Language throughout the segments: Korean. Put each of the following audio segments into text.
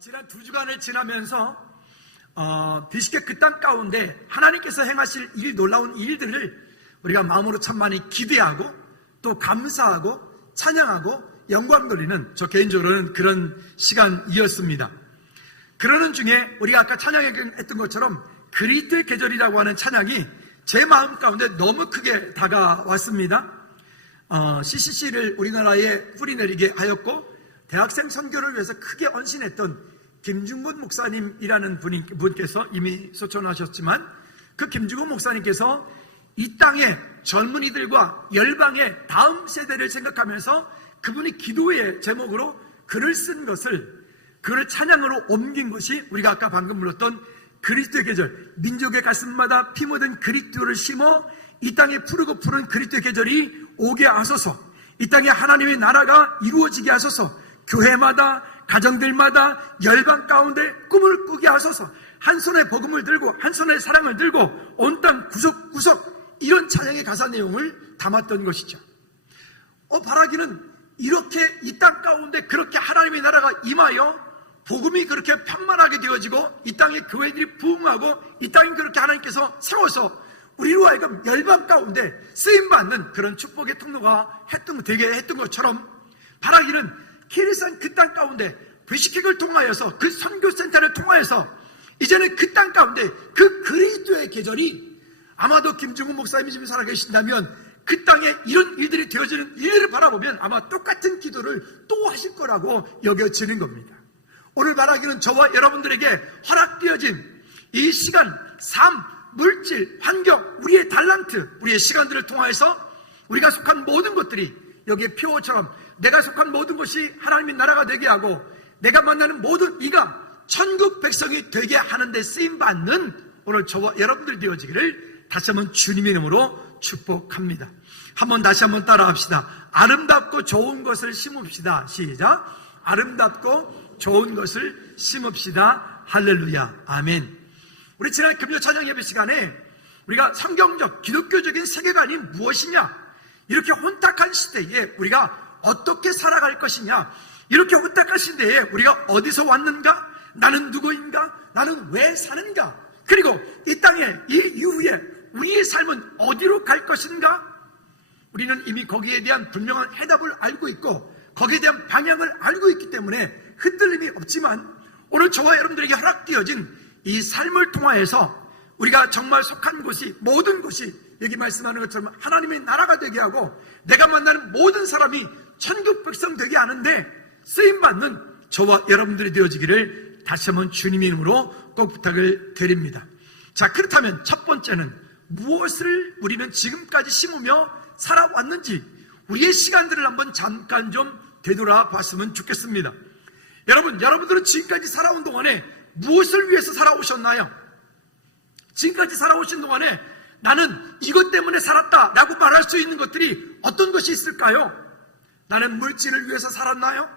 지난 2주간을 지나면서 비스켓 그 땅 가운데 하나님께서 행하실 놀라운 일들을 우리가 마음으로 참 많이 기대하고 또 감사하고 찬양하고 영광 돌리는, 저 개인적으로는 그런 시간이었습니다. 그러는 중에 우리가 아까 찬양했던 것처럼 그리스도의 계절이라고 하는 찬양이 제 마음 가운데 너무 크게 다가왔습니다. CCC를 우리나라에 뿌리내리게 하였고 대학생 선교를 위해서 크게 헌신했던 김중곤 목사님이라는 분께서 이미 소천하셨지만, 그 김중곤 목사님께서 이 땅의 젊은이들과 열방의 다음 세대를 생각하면서 그분이 기도의 제목으로 글을 쓴 것을, 그를 찬양으로 옮긴 것이 우리가 아까 방금 불렀던 그리스도의 계절, 민족의 가슴마다 피 묻은 그리스도를 심어 이 땅에 푸르고 푸른 그리스도의 계절이 오게 하소서. 이 땅에 하나님의 나라가 이루어지게 하소서. 교회마다, 가정들마다 열방 가운데 꿈을 꾸게 하소서. 한 손에 복음을 들고 한 손에 사랑을 들고 온 땅 구석구석, 이런 찬양의 가사 내용을 담았던 것이죠. 바라기는 이렇게 이 땅 가운데 그렇게 하나님의 나라가 임하여 복음이 그렇게 편만하게 되어지고 이 땅의 교회들이 부흥하고 이 땅이 그렇게 하나님께서 세워서 우리로 하여금 열방 가운데 쓰임받는 그런 축복의 통로가 되게 했던 것처럼, 바라기는 키리산 그 땅 가운데 베시킥을 통하여서, 그 선교센터를 통하여서 이제는 그 땅 가운데 그 그리스도의 계절이, 아마도 김중훈 목사님이 지금 살아계신다면 그 땅에 이런 일들이 되어지는 일들을 바라보면 아마 똑같은 기도를 또 하실 거라고 여겨지는 겁니다. 오늘 바라기는 저와 여러분들에게 허락되어진 이 시간, 삶, 물질, 환경, 우리의 달란트, 우리의 시간들을 통하여서 우리가 속한 모든 것들이 여기에 표어처럼 내가 속한 모든 것이 하나님의 나라가 되게 하고 내가 만나는 모든 이가 천국 백성이 되게 하는 데 쓰임받는 오늘 저와 여러분들이 되어지기를 다시 한번 주님의 이름으로 축복합니다. 다시 한번 따라합시다. 아름답고 좋은 것을 심읍시다. 시작. 아름답고 좋은 것을 심읍시다. 할렐루야. 아멘. 우리 지난 금요 찬양 예배 시간에 우리가 성경적 기독교적인 세계관이 무엇이냐, 이렇게 혼탁한 시대에 우리가 어떻게 살아갈 것이냐, 이렇게 혼탁한 시대에 우리가 어디서 왔는가, 나는 누구인가, 나는 왜 사는가, 그리고 이 땅에 이 이후에 우리의 삶은 어디로 갈 것인가, 우리는 이미 거기에 대한 분명한 해답을 알고 있고 거기에 대한 방향을 알고 있기 때문에 흔들림이 없지만, 오늘 저와 여러분들에게 허락되어진 이 삶을 통하여서 우리가 정말 속한 곳이, 모든 것이 여기 말씀하는 것처럼 하나님의 나라가 되게 하고 내가 만나는 모든 사람이 천국 백성 되게 하는데 쓰임받는 저와 여러분들이 되어지기를 다시 한번 주님의 이름으로 꼭 부탁을 드립니다. 자, 그렇다면 첫 번째는 무엇을 우리는 지금까지 심으며 살아왔는지 우리의 시간들을 한번 잠깐 좀 되돌아봤으면 좋겠습니다. 여러분들은 지금까지 살아온 동안에 무엇을 위해서 살아오셨나요? 지금까지 살아오신 동안에 나는 이것 때문에 살았다 라고 말할 수 있는 것들이 어떤 것이 있을까요? 나는 물질을 위해서 살았나요?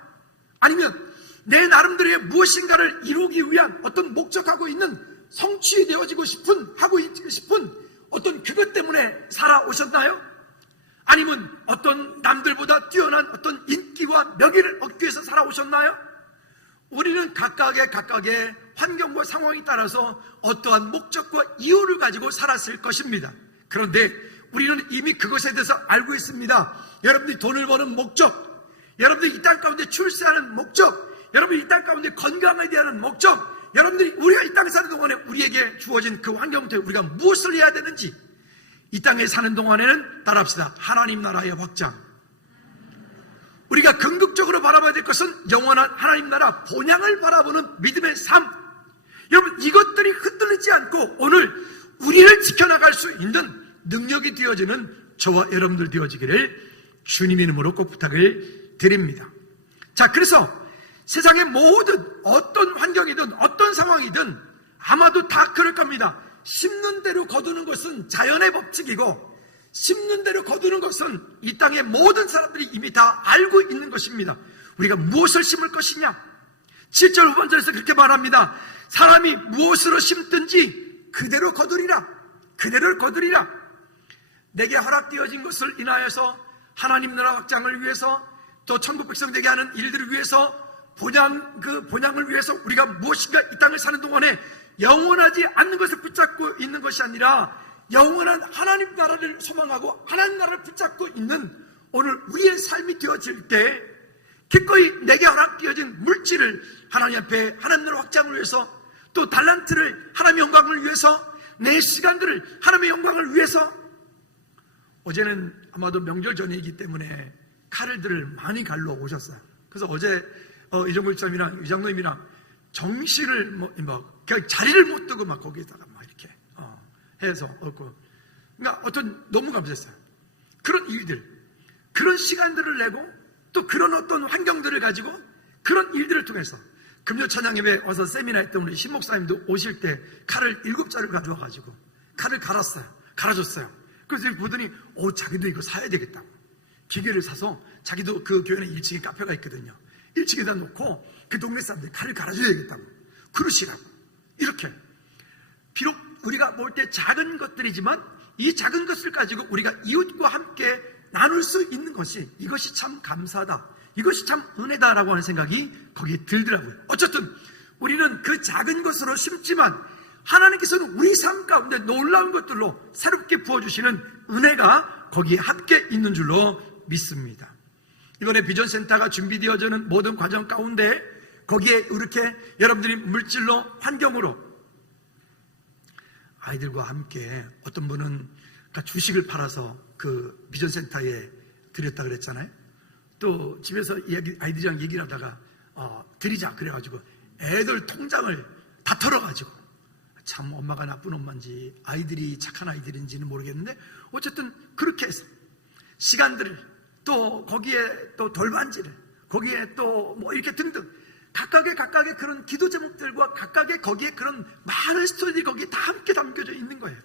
아니면 내 나름대로의 무엇인가를 이루기 위한 어떤 목적하고 있는, 성취되어지고 싶은, 하고 있고 싶은 어떤 그것 때문에 살아오셨나요? 아니면 어떤 남들보다 뛰어난 어떤 인기와 명예를 얻기 위해서 살아오셨나요? 우리는 각각의 환경과 상황에 따라서 어떠한 목적과 이유를 가지고 살았을 것입니다. 그런데 우리는 이미 그것에 대해서 알고 있습니다. 여러분들이 돈을 버는 목적, 여러분들이 이 땅 가운데 출세하는 목적, 여러분들이 이 땅 가운데 건강에 대한 목적, 여러분들이 우리가 이 땅에 사는 동안에 우리에게 주어진 그 환경에 우리가 무엇을 해야 되는지, 이 땅에 사는 동안에는 따라합시다. 하나님 나라의 확장. 우리가 궁극적으로 바라봐야 될 것은 영원한 하나님 나라 본향을 바라보는 믿음의 삶. 여러분, 이것들이 흔들리지 않고 오늘 우리를 지켜나갈 수 있는 능력이 되어지는 저와 여러분들 되어지기를 주님의 이름으로 꼭 부탁을 드립니다. 자, 그래서 세상의 모든 어떤 환경이든 어떤 상황이든 아마도 다 그럴 겁니다. 심는 대로 거두는 것은 자연의 법칙이고 심는 대로 거두는 것은 이 땅의 모든 사람들이 이미 다 알고 있는 것입니다. 우리가 무엇을 심을 것이냐? 7절 후반절에서 그렇게 말합니다. 사람이 무엇으로 심든지 그대로 거두리라. 그대로 거두리라. 내게 허락되어진 것을 인하여서 하나님 나라 확장을 위해서 또 천국 백성 되게 하는 일들을 위해서 본향을 위해서 우리가 무엇인가 이 땅을 사는 동안에 영원하지 않는 것을 붙잡고 있는 것이 아니라 영원한 하나님 나라를 소망하고 하나님 나라를 붙잡고 있는 오늘 우리의 삶이 되어질 때 기꺼이 내게 허락되어진 물질을 하나님 앞에 하나님 나라 확장을 위해서, 또 달란트를 하나님의 영광을 위해서, 내 시간들을 하나님의 영광을 위해서. 어제는 아마도 명절 전이기 때문에 칼들을 많이 갈러 오셨어요. 그래서 어제 이정골 집사님이랑 유장로님이랑 정식을 그냥 자리를 못 두고 막 거기에다가 막 이렇게 해서 그러니까 너무 감사했어요. 그런 일들, 그런 시간들을 내고 또 그런 어떤 환경들을 가지고 그런 일들을 통해서 금요 찬양예배 와서 세미나 했던 우리 신 목사님도 오실 때 칼을 7자를 가져와 가지고 칼을 갈아줬어요. 그래서 보더니 자기도 이거 사야 되겠다고 기계를 사서, 자기도 그 교회는 1층에 카페가 있거든요. 1층에다 놓고 그 동네 사람들이 칼을 갈아줘야겠다고 그러시라고. 이렇게 비록 우리가 볼 때 작은 것들이지만 이 작은 것을 가지고 우리가 이웃과 함께 나눌 수 있는 것이, 이것이 참 감사하다, 이것이 참 은혜다라고 하는 생각이 거기에 들더라고요. 어쨌든 우리는 그 작은 것으로 심지만 하나님께서는 우리 삶 가운데 놀라운 것들로 새롭게 부어주시는 은혜가 거기에 함께 있는 줄로 믿습니다. 이번에 비전센터가 준비되어지는 모든 과정 가운데 거기에 이렇게 여러분들이 물질로, 환경으로 아이들과 함께, 어떤 분은 주식을 팔아서 그 비전센터에 드렸다 그랬잖아요. 또 집에서 아이들이랑 얘기를 하다가 드리자 그래가지고 애들 통장을 다 털어가지고, 참 엄마가 나쁜 엄마인지 아이들이 착한 아이들인지는 모르겠는데 어쨌든 그렇게 해서 시간들을, 또 거기에 또 돌반지를, 거기에 또 뭐 이렇게 등등 각각의 그런 기도 제목들과 각각의 거기에 그런 많은 스토리들이 거기에 다 함께 담겨져 있는 거예요.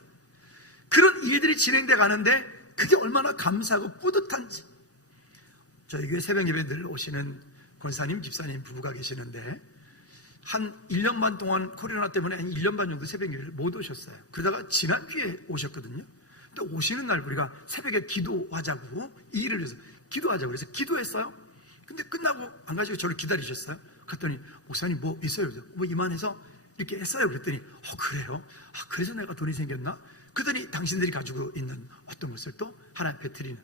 그런 일들이 진행돼 가는데 그게 얼마나 감사하고 뿌듯한지. 저희 교회 새벽 예배 늘 오시는 권사님, 집사님 부부가 계시는데 한 1년 반 동안 코로나 때문에 한 1년 반 정도 새벽 예배를 못 오셨어요. 그러다가 지난 주에 오셨거든요. 또 오시는 날 우리가 새벽에 기도하자고, 이 일을 위해서 기도하자고 그래서 기도했어요. 근데 끝나고 안 가시고 저를 기다리셨어요. 갔더니 목사님 뭐 있어요? 뭐 이만해서 이렇게 했어요. 그랬더니 그래요? 그래서 내가 돈이 생겼나? 그러더니 당신들이 가지고 있는 어떤 것을 또 하나님 앞에 드리는,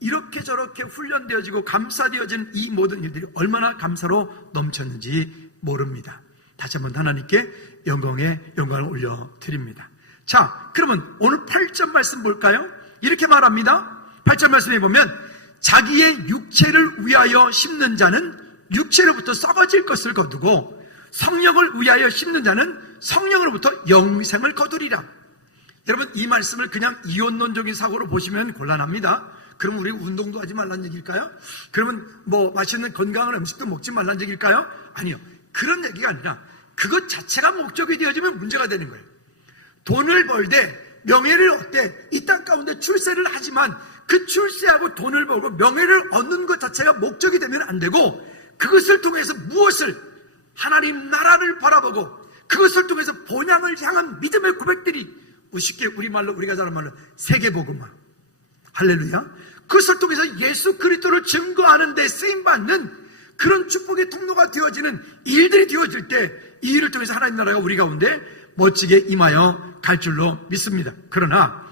이렇게 저렇게 훈련되어지고 감사되어진 이 모든 일들이 얼마나 감사로 넘쳤는지 모릅니다. 다시 한번 하나님께 영광을 올려드립니다. 자, 그러면 오늘 8절 말씀 볼까요? 이렇게 말합니다. 8절 말씀에 보면 자기의 육체를 위하여 심는 자는 육체로부터 썩어질 것을 거두고 성령을 위하여 심는 자는 성령으로부터 영생을 거두리라. 여러분, 이 말씀을 그냥 이원론적인 사고로 보시면 곤란합니다. 그럼 우리 운동도 하지 말란 얘기일까요? 그러면 뭐 맛있는 건강한 음식도 먹지 말란 얘기일까요? 아니요, 그런 얘기가 아니라 그것 자체가 목적이 되어지면 문제가 되는 거예요. 돈을 벌되 명예를 얻되 이 땅 가운데 출세를 하지만 그 출세하고 돈을 벌고 명예를 얻는 것 자체가 목적이 되면 안 되고, 그것을 통해서 무엇을, 하나님 나라를 바라보고 그것을 통해서 본향을 향한 믿음의 고백들이, 쉽게 우리말로 우리가 잘 하는 말로 세계복음화, 할렐루야, 그것을 통해서 예수 그리스도를 증거하는 데 쓰임받는 그런 축복의 통로가 되어지는 일들이 되어질 때 이 일을 통해서 하나님 나라가 우리 가운데 멋지게 임하여 갈 줄로 믿습니다. 그러나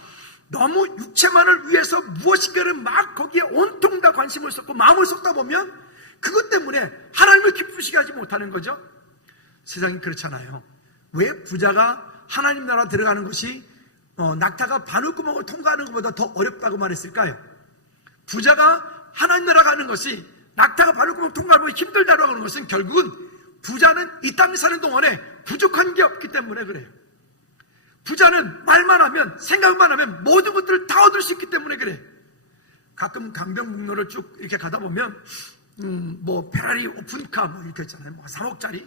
너무 육체만을 위해서 무엇인가를 막 거기에 온통 다 관심을 쏟고 마음을 쏟다 보면 그것 때문에 하나님을 기쁘시게 하지 못하는 거죠. 세상이 그렇잖아요. 왜 부자가 하나님 나라 들어가는 것이 낙타가 바늘구멍을 통과하는 것보다 더 어렵다고 말했을까요? 부자가 하나님 나라 가는 것이 낙타가 바늘구멍 통과하는 것이 힘들다고 하는 것은 결국은 부자는 이 땅에 사는 동안에 부족한 게 없기 때문에 그래요. 부자는 말만 하면, 생각만 하면 모든 것들을 다 얻을 수 있기 때문에 그래. 가끔 강변북로를 쭉 이렇게 가다 보면 뭐 페라리 오픈카 뭐 이렇게 있잖아요. 뭐 3억짜리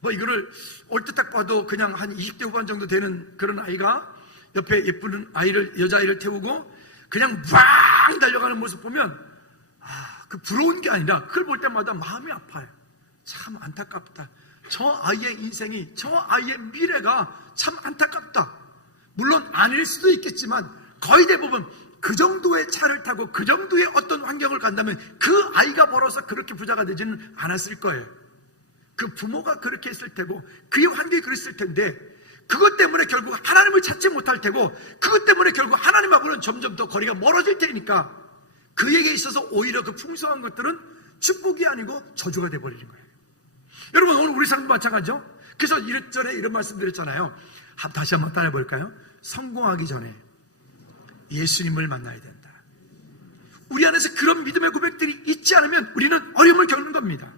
뭐 이거를 얼핏 딱 봐도 그냥 한 20대 후반 정도 되는 그런 아이가 옆에 예쁜 여자아이를 태우고 그냥 왕 달려가는 모습 보면 그 부러운 게 아니라 그걸 볼 때마다 마음이 아파요. 참 안타깝다. 저 아이의 인생이, 저 아이의 미래가 참 안타깝다. 물론 아닐 수도 있겠지만 거의 대부분 그 정도의 차를 타고 그 정도의 어떤 환경을 간다면 그 아이가 벌어서 그렇게 부자가 되지는 않았을 거예요. 그 부모가 그렇게 했을 테고 그의 환경이 그랬을 텐데 그것 때문에 결국 하나님을 찾지 못할 테고 그것 때문에 결국 하나님하고는 점점 더 거리가 멀어질 테니까 그에게 있어서 오히려 그 풍성한 것들은 축복이 아니고 저주가 돼버리는 거예요. 여러분, 오늘 우리 삶도 마찬가지죠. 그래서 이전에 이런 말씀 드렸잖아요. 다시 한번 따라해볼까요? 성공하기 전에 예수님을 만나야 된다. 우리 안에서 그런 믿음의 고백들이 있지 않으면 우리는 어려움을 겪는 겁니다.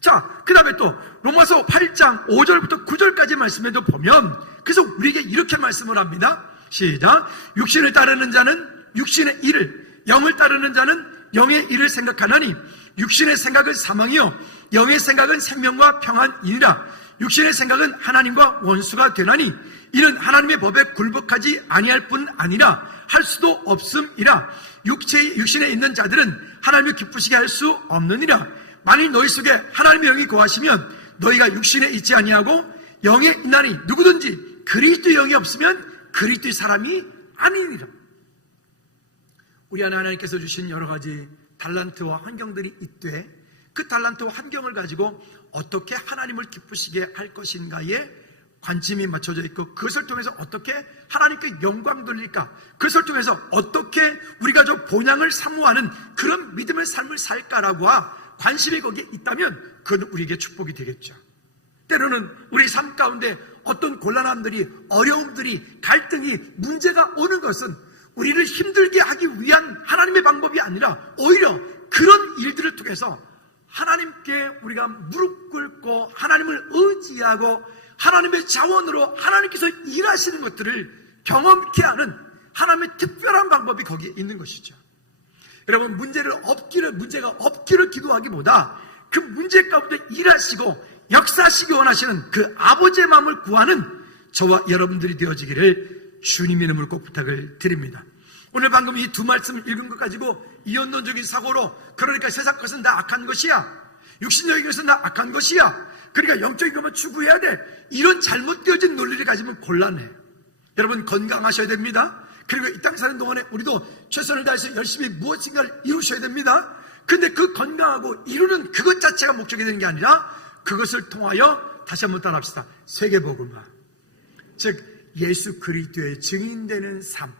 자, 그 다음에 또 로마서 8장 5절부터 9절까지 말씀에도 보면 그래서 우리에게 이렇게 말씀을 합니다. 시작. 육신을 따르는 자는 육신의 일을, 영을 따르는 자는 영의 일을 생각하나니 육신의 생각은 사망이요 영의 생각은 생명과 평안이니라. 육신의 생각은 하나님과 원수가 되나니 이는 하나님의 법에 굴복하지 아니할 뿐 아니라 할 수도 없음이라. 육신에 있는 자들은 하나님을 기쁘시게 할 수 없느니라. 만일 너희 속에 하나님의 영이 거하시면 너희가 육신에 있지 아니하고 영에 있나니 누구든지 그리스도의 영이 없으면 그리스도의 사람이 아니니라. 우리 안에 하나님께서 주신 여러 가지 달란트와 환경들이 있되 그 달란트와 환경을 가지고 어떻게 하나님을 기쁘시게 할 것인가에 관심이 맞춰져 있고 그것을 통해서 어떻게 하나님께 영광 돌릴까, 그것을 통해서 어떻게 우리가 저 본향을 사모하는 그런 믿음의 삶을 살까라고 관심이 거기에 있다면 그건 우리에게 축복이 되겠죠. 때로는 우리 삶 가운데 어떤 곤란함들이, 어려움들이, 갈등이, 문제가 오는 것은 우리를 힘들게 하기 위한 하나님의 방법이 아니라 오히려 그런 일들을 통해서 하나님께 우리가 무릎 꿇고 하나님을 의지하고 하나님의 자원으로 하나님께서 일하시는 것들을 경험케 하는 하나님의 특별한 방법이 거기에 있는 것이죠. 여러분, 문제가 없기를 기도하기보다 그 문제 가운데 일하시고 역사하시기 원하시는 그 아버지의 마음을 구하는 저와 여러분들이 되어지기를 주님의 이름으로 꼭 부탁을 드립니다. 오늘 방금 이 두 말씀을 읽은 것 가지고 이언론적인 사고로 그러니까 세상 것은 다 악한 것이야, 육신적인 것은 다 악한 것이야, 그러니까 영적인 것만 추구해야 돼, 이런 잘못되어진 논리를 가지면 곤란해요. 여러분, 건강하셔야 됩니다. 그리고 이 땅 사는 동안에 우리도 최선을 다해서 열심히 무엇인가를 이루셔야 됩니다. 근데 그 건강하고 이루는 그것 자체가 목적이 되는 게 아니라 그것을 통하여 다시 한번 따라합시다. 세계복음화, 즉 예수 그리스도의 증인되는 삶,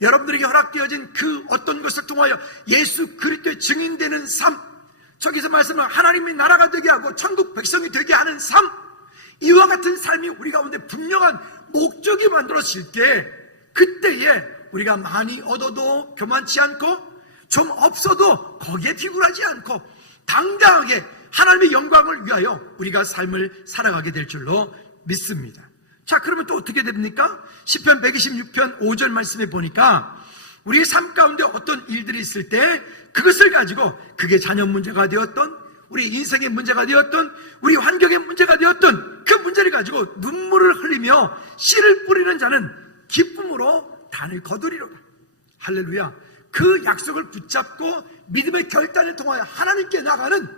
여러분들에게 허락되어진 그 어떤 것을 통하여 예수 그리스도의 증인되는 삶, 저기서 말씀은 하나님의 나라가 되게 하고 천국 백성이 되게 하는 삶, 이와 같은 삶이 우리 가운데 분명한 목적이 만들어질 때 그때에 우리가 많이 얻어도 교만치 않고 좀 없어도 거기에 비굴하지 않고 당당하게 하나님의 영광을 위하여 우리가 삶을 살아가게 될 줄로 믿습니다. 자, 그러면 또 어떻게 됩니까? 시편 126편 5절 말씀에 보니까 우리의 삶 가운데 어떤 일들이 있을 때 그것을 가지고 그게 자녀 문제가 되었던, 우리 인생의 문제가 되었던, 우리 환경의 문제가 되었던 그 문제를 가지고 눈물을 흘리며 씨를 뿌리는 자는 기쁨으로 단을 거두리로다. 할렐루야. 그 약속을 붙잡고 믿음의 결단을 통하여 하나님께 나가는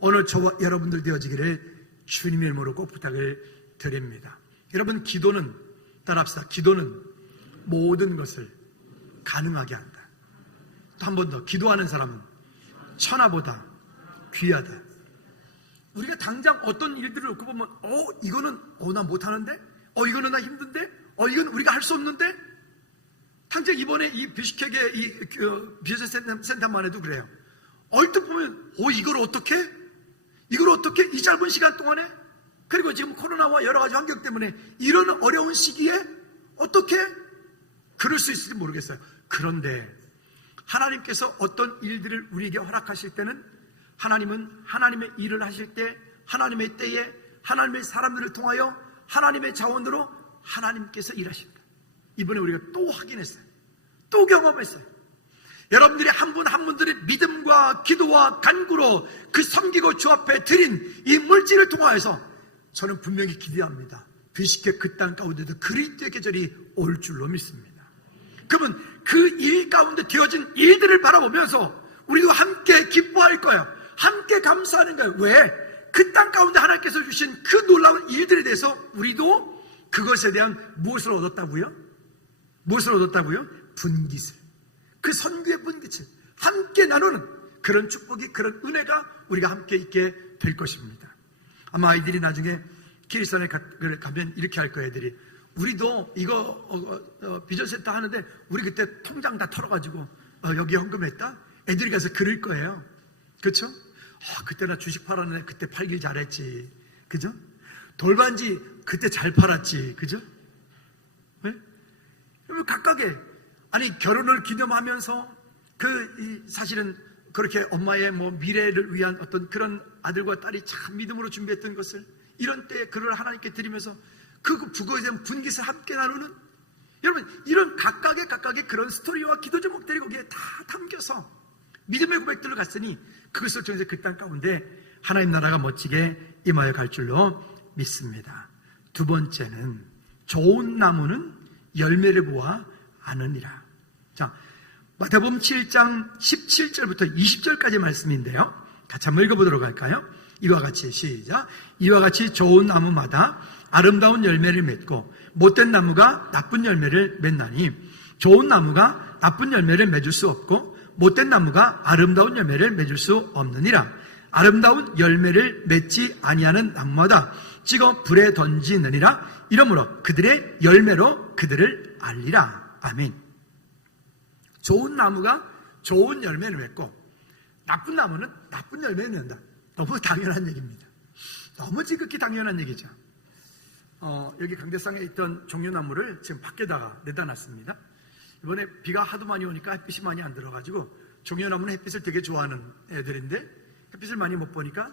오늘 저와 여러분들 되어지기를 주님의 이름으로 꼭 부탁을 드립니다. 여러분, 기도는, 따라합시다. 기도는 모든 것을 가능하게 한다. 또 한 번 더, 기도하는 사람은 천하보다 귀하다. 우리가 당장 어떤 일들을 놓고 보면 이거는 나 못하는데? 이거는 나 힘든데? 이건 우리가 할 수 없는데? 당장 이번에 이 비슈케크의 이 비즈니스 센터만 해도 그래요. 얼핏 보면 이걸 어떻게 이 짧은 시간 동안에, 그리고 지금 코로나와 여러 가지 환경 때문에 이런 어려운 시기에 어떻게 그럴 수 있을지 모르겠어요. 그런데 하나님께서 어떤 일들을 우리에게 허락하실 때는 하나님은 하나님의 일을 하실 때 하나님의 때에 하나님의 사람들을 통하여 하나님의 자원으로 하나님께서 일하십니다. 이번에 우리가 또 확인했어요. 또 경험했어요. 여러분들이 한 분 한 분들의 믿음과 기도와 간구로 그 섬기고 주 앞에 드린 이 물질을 통하여서 저는 분명히 기대합니다. 비시케 그 땅 가운데도 그리스도의 계절이 올 줄로 믿습니다. 그러면 그 일 가운데 되어진 일들을 바라보면서 우리도 함께 기뻐할 거예요. 함께 감사하는 거예요. 왜? 그 땅 가운데 하나님께서 주신 그 놀라운 일들에 대해서 우리도 그것에 대한 무엇을 얻었다고요? 무엇을 얻었다고요? 분깃을. 그 선교의 분깃을 함께 나누는 그런 축복이, 그런 은혜가 우리가 함께 있게 될 것입니다. 아마 아이들이 나중에 키리스탄에 가면 이렇게 할 거예요. 애들이 우리도 이거 비전센터 하는데 우리 그때 통장 다 털어가지고 여기 헌금했다. 애들이 가서 그럴 거예요. 그렇죠? 그때 나 주식 팔았는데 그때 팔길 잘했지. 그죠? 돌반지 그때 잘 팔았지. 그죠? 네? 각각의 아니 결혼을 기념하면서 사실은 그렇게 엄마의 미래를 위한 어떤 그런 아들과 딸이 참 믿음으로 준비했던 것을 이런 때에 그를 하나님께 드리면서 그 부거에 대한 분깃을 함께 나누는, 여러분 이런 각각의 그런 스토리와 기도 제목들이 거기에 다 담겨서 믿음의 고백들로 갔으니 그것을 통해서 그 땅 가운데 하나님 나라가 멋지게 임하여 갈 줄로 믿습니다. 두 번째는 좋은 나무는 열매를 보아 아느니라. 자, 마태복음 7장 17절부터 20절까지 말씀인데요. 같이 한번 읽어보도록 할까요? 이와 같이 시작. 이와 같이 좋은 나무마다 아름다운 열매를 맺고 못된 나무가 나쁜 열매를 맺나니 좋은 나무가 나쁜 열매를 맺을 수 없고 못된 나무가 아름다운 열매를 맺을 수 없느니라. 아름다운 열매를 맺지 아니하는 나무마다 찍어 불에 던지느니라. 이러므로 그들의 열매로 그들을 알리라. 아멘. 좋은 나무가 좋은 열매를 맺고 나쁜 나무는 나쁜 열매를 맺는다. 너무 당연한 얘기입니다. 너무 지극히 당연한 얘기죠. 여기 강대상에 있던 종려나무를 지금 밖에다가 내다 놨습니다. 이번에 비가 하도 많이 오니까 햇빛이 많이 안 들어가지고 종려나무는 햇빛을 되게 좋아하는 애들인데 햇빛을 많이 못 보니까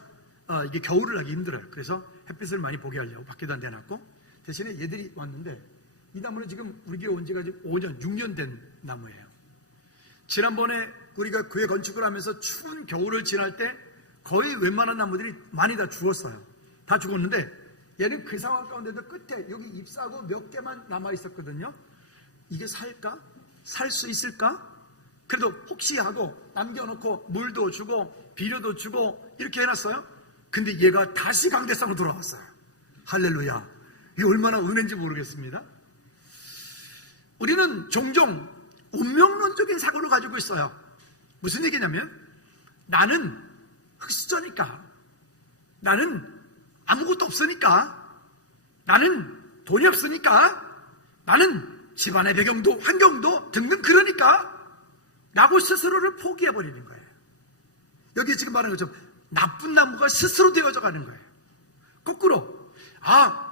이게 겨울을 하기 힘들어요. 그래서 햇빛을 많이 보게 하려고 밖에다 내놨고 대신에 얘들이 왔는데 이 나무는 지금 우리 교회 온 지가 지금 5년, 6년 된 나무예요. 지난번에 우리가 교회 건축을 하면서 추운 겨울을 지날 때 거의 웬만한 나무들이 많이 다 죽었어요. 다 죽었는데 얘는 그 상황 가운데도 끝에 여기 잎사고 몇 개만 남아 있었거든요. 이게 살까? 살 수 있을까? 그래도 혹시 하고 남겨놓고 물도 주고 비료도 주고 이렇게 해놨어요. 근데 얘가 다시 강대상으로 돌아왔어요. 할렐루야. 이게 얼마나 은혜인지 모르겠습니다. 우리는 종종 운명론적인 사고를 가지고 있어요. 무슨 얘기냐면 나는 흙수저니까, 나는 아무것도 없으니까, 나는 돈이 없으니까, 나는 집안의 배경도 환경도 등등 그러니까 라고 스스로를 포기해버리는 거예요. 여기 지금 말하는 것처럼 나쁜 나무가 스스로 되어져 가는 거예요. 거꾸로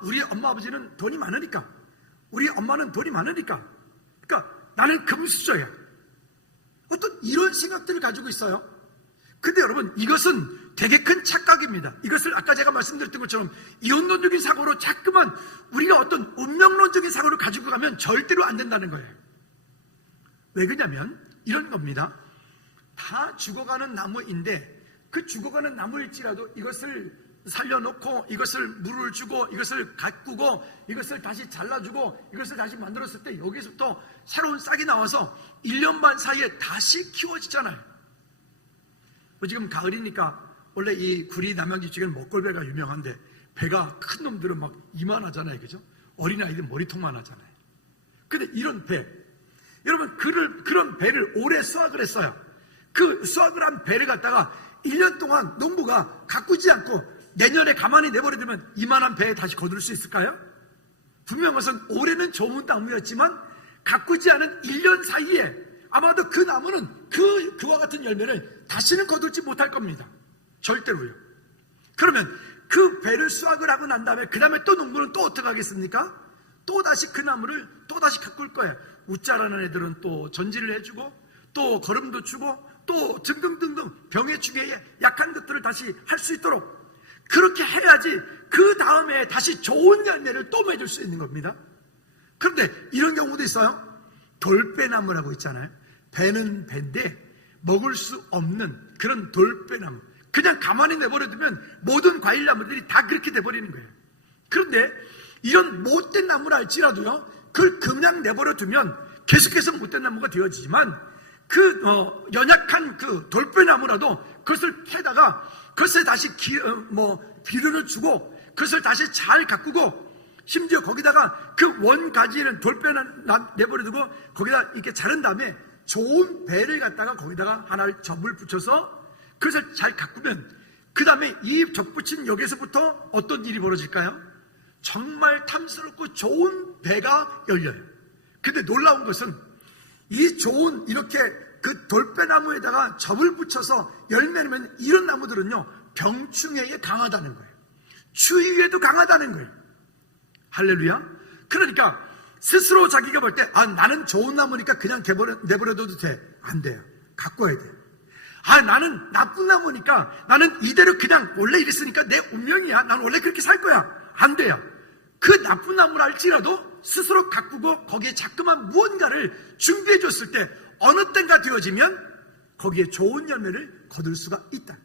우리 엄마 아버지는 돈이 많으니까, 우리 엄마는 돈이 많으니까, 그러니까 나는 금수저야. 어떤 이런 생각들을 가지고 있어요. 근데 여러분 이것은 되게 큰 착각입니다. 이것을 아까 제가 말씀드렸던 것처럼 이혼론적인 사고로 자꾸만 우리가 어떤 운명론적인 사고를 가지고 가면 절대로 안 된다는 거예요. 왜 그러냐면 이런 겁니다. 다 죽어가는 나무인데 그 죽어가는 나무일지라도 이것을 살려놓고 이것을 물을 주고 이것을 가꾸고 이것을 다시 잘라주고 이것을 다시 만들었을 때 여기서부터 새로운 싹이 나와서 1년 반 사이에 다시 키워지잖아요. 지금 가을이니까 원래 이 구리 남양주 쪽에는 먹골배가 유명한데 배가 큰 놈들은 막 이만하잖아요. 그죠? 어린아이들 머리통만 하잖아요. 근데 이런 배, 여러분 그런 배를 올해 수확을 했어요. 그 수확을 한 배를 갖다가 1년 동안 농부가 가꾸지 않고 내년에 가만히 내버려두면 이만한 배에 다시 거둘 수 있을까요? 분명 것은 올해는 좋은 나무였지만 가꾸지 않은 1년 사이에 아마도 그 나무는 그와 같은 열매를 다시는 거둘지 못할 겁니다. 절대로요. 그러면 그 배를 수확을 하고 난 다음에 그 다음에 또 농부는 또 어떻게 하겠습니까? 또 다시 그 나무를 또 다시 가꿀 거예요. 웃자라는 애들은 또 전지를 해주고 또 거름도 주고 또 등등등등 병에 중에 약한 것들을 다시 할 수 있도록 그렇게 해야지 그 다음에 다시 좋은 열매를 또 맺을 수 있는 겁니다. 그런데 이런 경우도 있어요. 돌배나무라고 있잖아요. 배는 배인데 먹을 수 없는 그런 돌배나무. 그냥 가만히 내버려두면 모든 과일나무들이 다 그렇게 돼버리는 거예요. 그런데 이런 못된 나무라 할지라도요, 그걸 그냥 내버려두면 계속해서 못된 나무가 되어지지만 연약한 그 돌배나무라도 그것을 캐다가 그것을 다시 비료를 주고 그것을 다시 잘 가꾸고 심지어 거기다가 그 원가지는 돌배는 내버려두고 거기다 이렇게 자른 다음에 좋은 배를 갖다가 거기다가 하나를 접을 붙여서 그것을 잘 가꾸면 그 다음에 이 접붙인 여기서부터 어떤 일이 벌어질까요? 정말 탐스럽고 좋은 배가 열려요. 근데 놀라운 것은 이 좋은 이렇게 그 돌배나무에다가 접을 붙여서 열매를 맺는 이런 나무들은요, 병충해에 강하다는 거예요. 추위에도 강하다는 거예요. 할렐루야. 그러니까 스스로 자기가 볼 때 나는 좋은 나무니까 그냥 내버려둬도 돼. 안 돼요. 가꿔야 돼요. 나는 나쁜 나무니까 나는 이대로 그냥 원래 이랬으니까 내 운명이야. 나는 원래 그렇게 살 거야. 안 돼요. 그 나쁜 나무를 할지라도 스스로 가꾸고 거기에 자꾸만 무언가를 준비해 줬을 때 어느 때가 되어지면 거기에 좋은 열매를 거둘 수가 있다.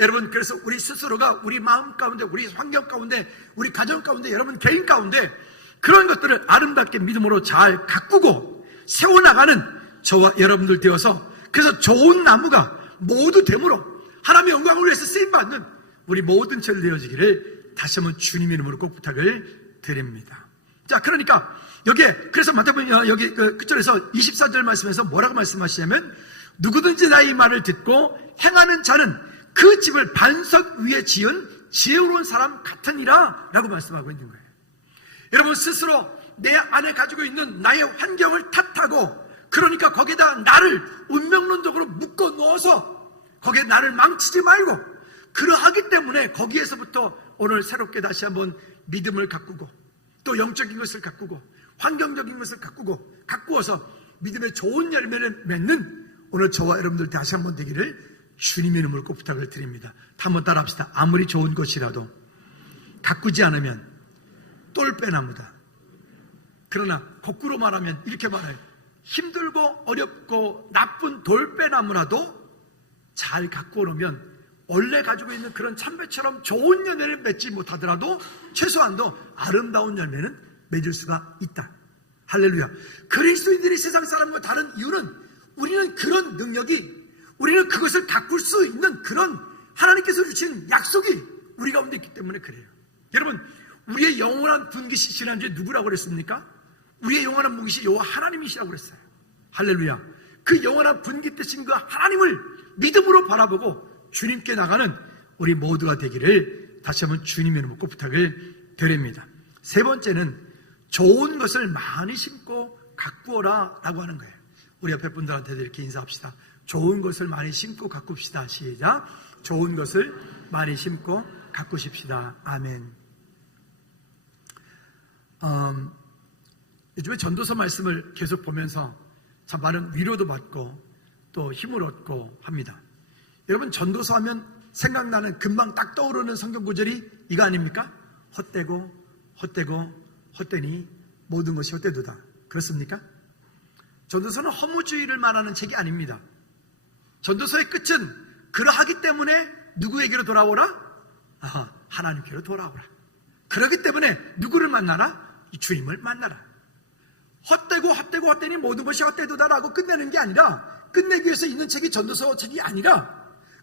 여러분, 그래서 우리 스스로가 우리 마음 가운데, 우리 환경 가운데, 우리 가정 가운데, 여러분 개인 가운데 그런 것들을 아름답게 믿음으로 잘 가꾸고 세워나가는 저와 여러분들 되어서, 그래서 좋은 나무가 모두 됨으로 하나님의 영광을 위해서 쓰임받는 우리 모든 죄를 되어지기를 다시 한번 주님의 이름으로 꼭 부탁을 드립니다. 자, 그러니까 여기에, 그래서 마태복음 여기 그절에서 24절 말씀에서 뭐라고 말씀하시냐면, 누구든지 나의 말을 듣고 행하는 자는 그 집을 반석 위에 지은 지혜로운 사람 같으니라 라고 말씀하고 있는 거예요. 여러분, 스스로 내 안에 가지고 있는 나의 환경을 탓하고, 그러니까 거기에다 나를 운명론적으로 묶어 넣어서 거기에 나를 망치지 말고, 그러하기 때문에 거기에서부터 오늘 새롭게 다시 한번 믿음을 가꾸고 또 영적인 것을 가꾸고 환경적인 것을 가꾸어서 믿음의 좋은 열매를 맺는 오늘 저와 여러분들 다시 한번 되기를 주님의 이름으로 꼭 부탁을 드립니다. 한번 따라합시다. 아무리 좋은 것이라도 가꾸지 않으면 똘빼나무다. 그러나 거꾸로 말하면 이렇게 말해요. 힘들고 어렵고 나쁜 돌빼나무라도 잘 가꾸어 놓으면 원래 가지고 있는 그런 참배처럼 좋은 열매를 맺지 못하더라도 최소한도 아름다운 열매는 맺을 수가 있다. 할렐루야. 그리스도인들이 세상 사람과 다른 이유는 우리는 그런 능력이, 우리는 그것을 가꿀 수 있는 그런 하나님께서 주신 약속이 우리 가운데 있기 때문에 그래요. 여러분, 우리의 영원한 분깃이 지난주에 누구라고 그랬습니까? 우리의 영원한 분깃이 여호와 하나님이시라고 그랬어요. 할렐루야. 그 영원한 분깃 되신 그 하나님을 믿음으로 바라보고 주님께 나가는 우리 모두가 되기를 다시 한번 주님의 이름으로 꼭 부탁을 드립니다. 세 번째는 좋은 것을 많이 심고 가꾸어라 라고 하는 거예요. 우리 옆에 분들한테 이렇게 인사합시다. 좋은 것을 많이 심고 가꿉시다. 시작. 좋은 것을 많이 심고 가꾸십시다. 아멘. 요즘에 전도서 말씀을 계속 보면서 참 많은 위로도 받고 또 힘을 얻고 합니다. 여러분, 전도서 하면 생각나는 금방 딱 떠오르는 성경 구절이 이거 아닙니까? 헛되고 헛되니 모든 것이 헛되도다. 그렇습니까? 전도서는 허무주의를 말하는 책이 아닙니다. 전도서의 끝은 그러하기 때문에 누구에게로 돌아오라? 하나님께로 돌아오라. 그렇기 때문에 누구를 만나라? 이 주님을 만나라. 헛되니 모든 것이 헛되도다라고 끝내는 게 아니라, 끝내기 위해서 있는 책이 전도서 책이 아니라,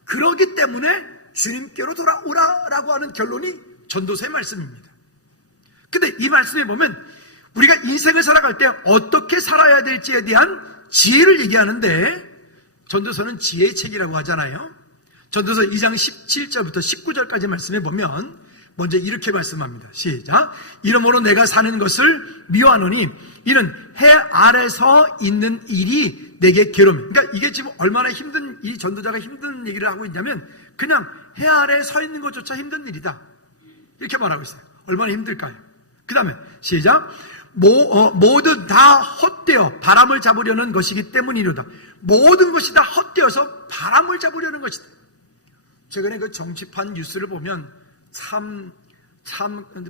그러기 때문에 주님께로 돌아오라라고 하는 결론이 전도서의 말씀입니다. 근데 이 말씀에 보면 우리가 인생을 살아갈 때 어떻게 살아야 될지에 대한 지혜를 얘기하는데, 전도서는 지혜의 책이라고 하잖아요. 전도서 2장 17절부터 19절까지 말씀해 보면 먼저 이렇게 말씀합니다. 시작. 이러므로 내가 사는 것을 미워하노니 이는 해 아래서 있는 일이 내게 괴로움. 그러니까 이게 지금 얼마나 힘든, 이 전도자가 힘든 얘기를 하고 있냐면 그냥 해 아래에 서 있는 것조차 힘든 일이다. 이렇게 말하고 있어요. 얼마나 힘들까요? 그 다음에 시작. 모두 다 헛되어 바람을 잡으려는 것이기 때문이로다. 모든 것이 다 헛되어서 바람을 잡으려는 것이다. 최근에 그 정치판 뉴스를 보면 참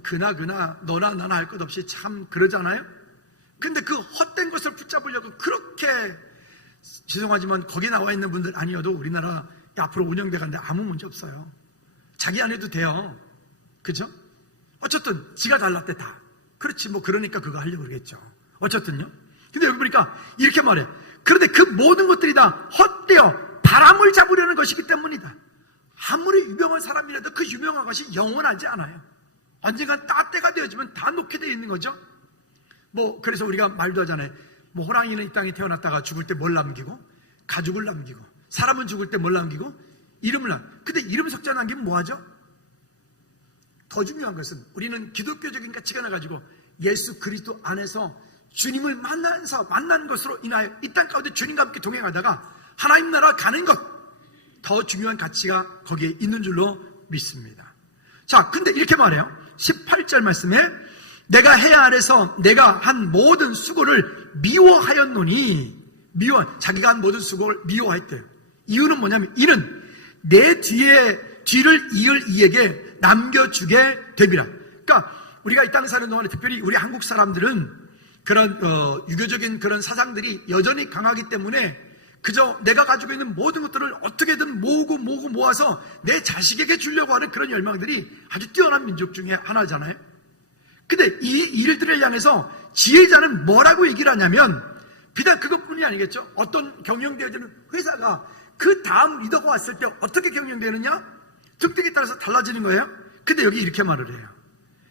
그나 너나 나나 할 것 없이 참 그러잖아요. 근데 그 헛된 것을 붙잡으려고 그렇게, 죄송하지만 거기 나와 있는 분들 아니어도 우리나라 앞으로 운영돼 가는데 아무 문제 없어요. 자기 안 해도 돼요. 그죠? 어쨌든 지가 잘났대 다. 그렇지 뭐, 그러니까 그거 하려고 그러겠죠. 어쨌든요. 근데 여기 보니까 이렇게 말해. 그런데 그 모든 것들이 다 헛되어 바람을 잡으려는 것이기 때문이다. 아무리 유명한 사람이라도 그 유명한 것이 영원하지 않아요. 언젠간 때가 되어지면 다 놓게 되어 있는 거죠. 뭐 그래서 우리가 말도 하잖아요. 뭐 호랑이는 이 땅에 태어났다가 죽을 때 뭘 남기고? 가죽을 남기고. 사람은 죽을 때 뭘 남기고? 이름을 근데 이름 석자 남기면 뭐하죠? 더 중요한 것은 우리는 기독교적인 가치관을 가지고 예수 그리스도 안에서 주님을 만난 것으로 인하여 이 땅 가운데 주님과 함께 동행하다가 하나님 나라 가는 것, 더 중요한 가치가 거기에 있는 줄로 믿습니다. 자, 근데 이렇게 말해요. 18절 말씀에 내가 해 아래서 내가 한 모든 수고를 미워하였노니, 자기가 한 모든 수고를 미워했대요. 이유는 뭐냐면 이는 내 뒤를 이을 이에게 남겨주게 됨이라. 그러니까 우리가 이 땅에 사는 동안에 특별히 우리 한국 사람들은 그런 유교적인 그런 사상들이 여전히 강하기 때문에 그저 내가 가지고 있는 모든 것들을 어떻게든 모아서 내 자식에게 주려고 하는 그런 열망들이 아주 뛰어난 민족 중에 하나잖아요. 근데 이 일들을 향해서 지혜자는 뭐라고 얘기를 하냐면 비단 그것뿐이 아니겠죠. 어떤 경영되어지는 회사가 그 다음 리더가 왔을 때 어떻게 경영되느냐? 특징에 따라서 달라지는 거예요. 근데 여기 이렇게 말을 해요.